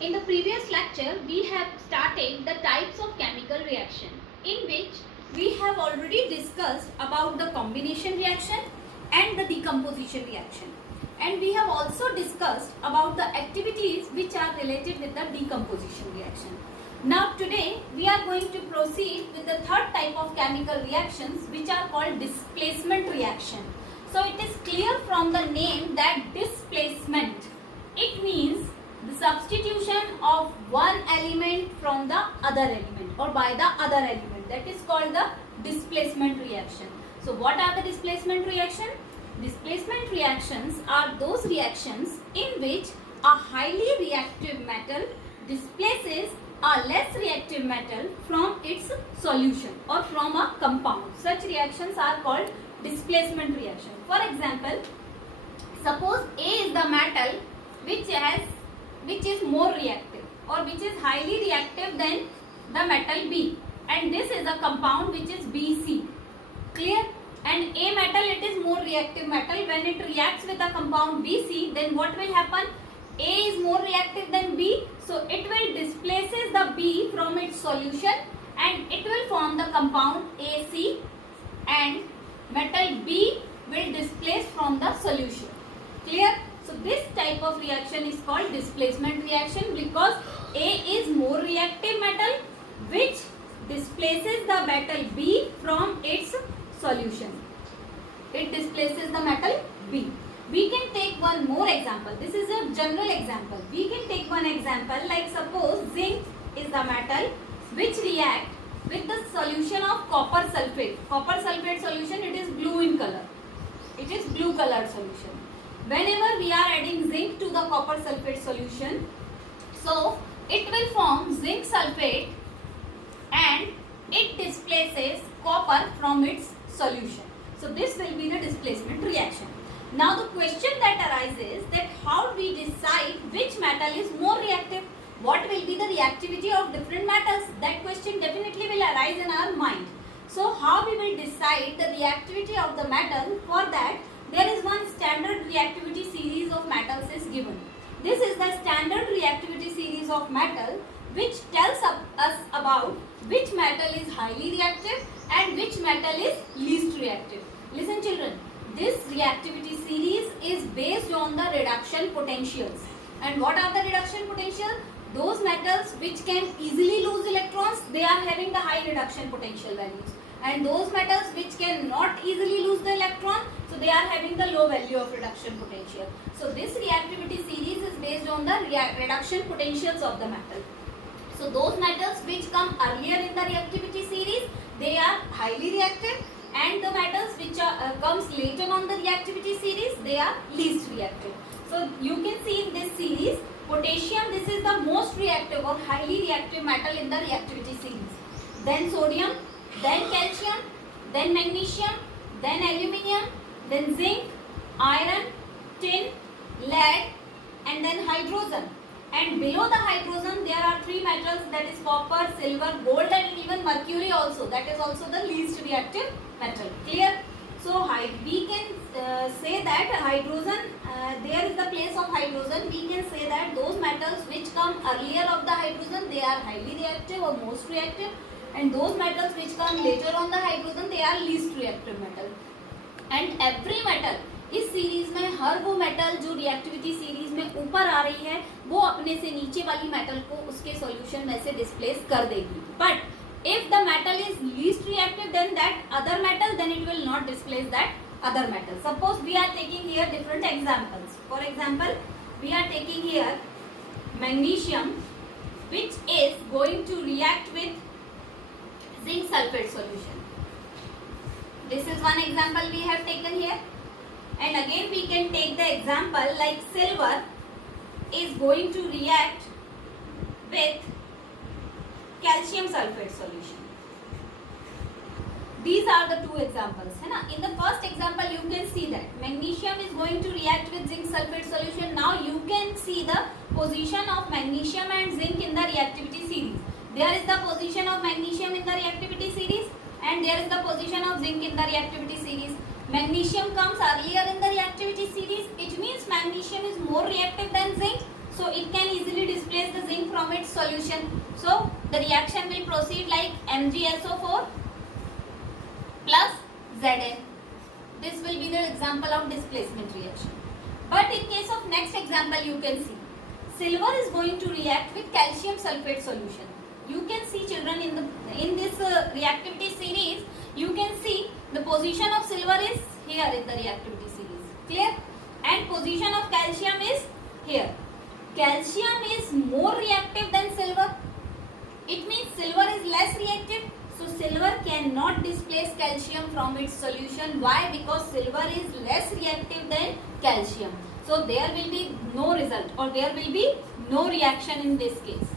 In the previous lecture, we have started the types of chemical reaction, in which we have already discussed about the combination reaction and the decomposition reaction. And we have also discussed about the activities which are related with the decomposition reaction. Now today we are going to proceed with the third type of chemical reactions, which are called displacement reaction. So it is clear from the name that displacement, it means the substitution of one element from the other element or by the other element, that is called the displacement reaction. So what are the displacement reaction? Displacement reactions are those reactions in which a highly reactive metal displaces a less reactive metal from its solution or from a compound. Such reactions are called displacement reaction. For example, suppose A is the metal which is more reactive or which is highly reactive than the metal B, and this is a compound which is BC. Clear? And A metal, it is more reactive metal. When it reacts with the compound BC, then what will happen? A is more reactive than B, so it will displaces the B from its solution and it will form the compound AC, and metal B will displace from the solution. Clear? So this type of reaction is called displacement reaction because A is more reactive metal which displaces the metal B from its solution. It displaces the metal B. We can take one more example. This is a general example. We can take one example like suppose zinc is the metal which react with the solution of copper sulfate. Copper sulfate solution, it is blue in color. It is blue colored solution. Whenever we are adding zinc to the copper sulfate solution, so it will form zinc sulfate and it displaces copper from its solution. So this will be the displacement reaction. Now the question that arises that how we decide which metal is more reactive? What will be the reactivity of different metals? That question definitely will arise in our mind. So how we will decide the reactivity of the metal? For that, there is one standard reactivity series of metals is given. This is the standard reactivity series of metal which tells us about which metal is highly reactive and which metal is least reactive. Listen children, this reactivity series is based on the reduction potentials. And what are the reduction potential? Those metals which can easily lose electrons, they are having the high reduction potential values. And those metals which cannot easily lose the electron, so they are having the low value of reduction potential. So this reactivity series is based on the reduction potentials of the metal. So those metals which come earlier in the reactivity series, they are highly reactive, and the metals which comes later on the reactivity series, they are least reactive. So you can see in this series, potassium, this is the most reactive or highly reactive metal in the reactivity series. Then sodium, then calcium, then magnesium, then aluminium, then zinc, iron, tin, lead, and then hydrogen. And below the hydrogen there are three metals, that is copper, silver, gold, and even mercury also. That is also the least reactive metal. Clear? So we can say that hydrogen, there is the place of hydrogen. We can say that those metals which come earlier of the hydrogen, they are highly reactive or most reactive. And those metals which come later on the hydrogen, they are least reactive metal. And every metal, इस series में हर वो metal जो reactivity series में ऊपर आ रही है वो अपने से नीचे वाली मेटल को उसके सॉल्यूशन में से डिस्प्लेस कर देगी. But if the metal is least reactive than that other metal, then it will not displace that other metal. Suppose we are taking here different examples. For example, we are taking here magnesium which is going to react with zinc sulfate solution. This is one example we have taken here. And again we can take the example like silver is going to react with calcium sulfate solution. These are the two examples. है ना? In the first example you can see that magnesium is going to react with zinc sulfate solution. Now you can see the position of magnesium and zinc in the reactivity series. There is the position of magnesium in the reactivity series and there is the position of zinc in the reactivity series. Magnesium comes earlier in the reactivity series. It means magnesium is more reactive than zinc. So it can easily displace the zinc its solution. So the reaction will proceed like MgSO4 plus Zn. This will be the example of displacement reaction. But in case of next example, you can see silver is going to react with calcium sulfate solution. You can see children in this reactivity series, you can see the position of silver is here in the reactivity series. Clear? And position of calcium is here. Calcium is more reactive than silver. It means silver is less reactive. So silver cannot displace calcium from its solution. Why? Because silver is less reactive than calcium. So there will be no result, or there will be no reaction in this case.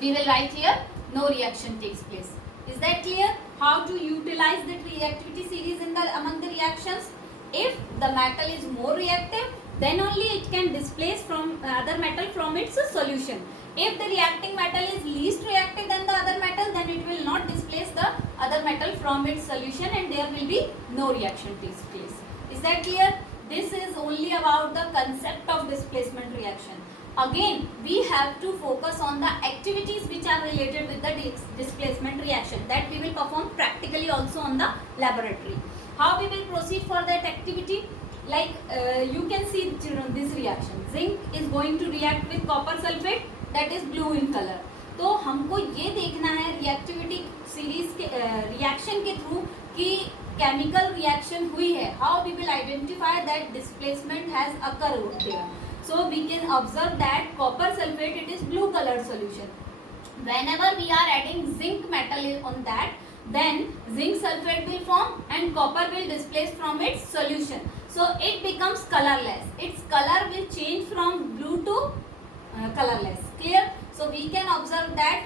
We will write here no reaction takes place. Is that clear? How to utilize the reactivity series in among the reactions? If the metal is more reactive, then only it can displace from other metal from its solution. If the reacting metal is least reactive than the other metal, then it will not displace the other metal from its solution, and there will be no reaction takes place. Is that clear? This is only about the concept of displacement reaction. Again, we have to focus on the activities which are related with the displacement reaction, that we will perform practically also on the laboratory. How we will proceed for that activity? Like you can see this reaction. Zinc is going to react with copper sulfate, that is blue in color. तो हमको ये देखना है reactivity series के reaction के through कि chemical reaction हुई है. How we will identify that displacement has occurred there. So we can observe that copper sulfate, it is blue color solution. Whenever we are adding zinc metal on that, then zinc sulfate will form and copper will displace from its solution. So it becomes colorless. Its color will change from blue to colorless. Clear? So we can observe that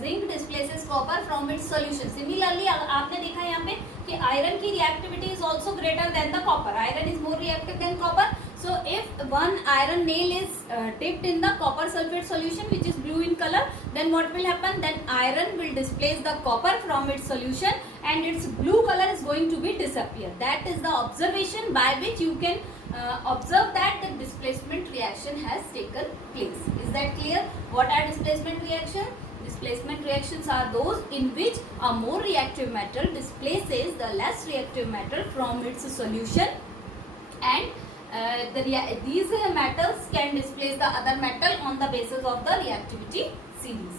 zinc displaces copper from its solution. Similarly, आपने देखा यहाँ पे कि iron की reactivity is also greater than the copper. Iron is more reactive than copper. So if one iron nail is dipped in the copper sulfate solution, which is blue in color, then what will happen? Then iron will displace the copper from its solution, and its blue color is going to be disappear. That is the observation by which you can observe that the displacement reaction has taken place. Is that clear? What are displacement reactions? Displacement reactions are those in which a more reactive metal displaces the less reactive metal from its solution, and these metals can displace the other metal on the basis of the reactivity series.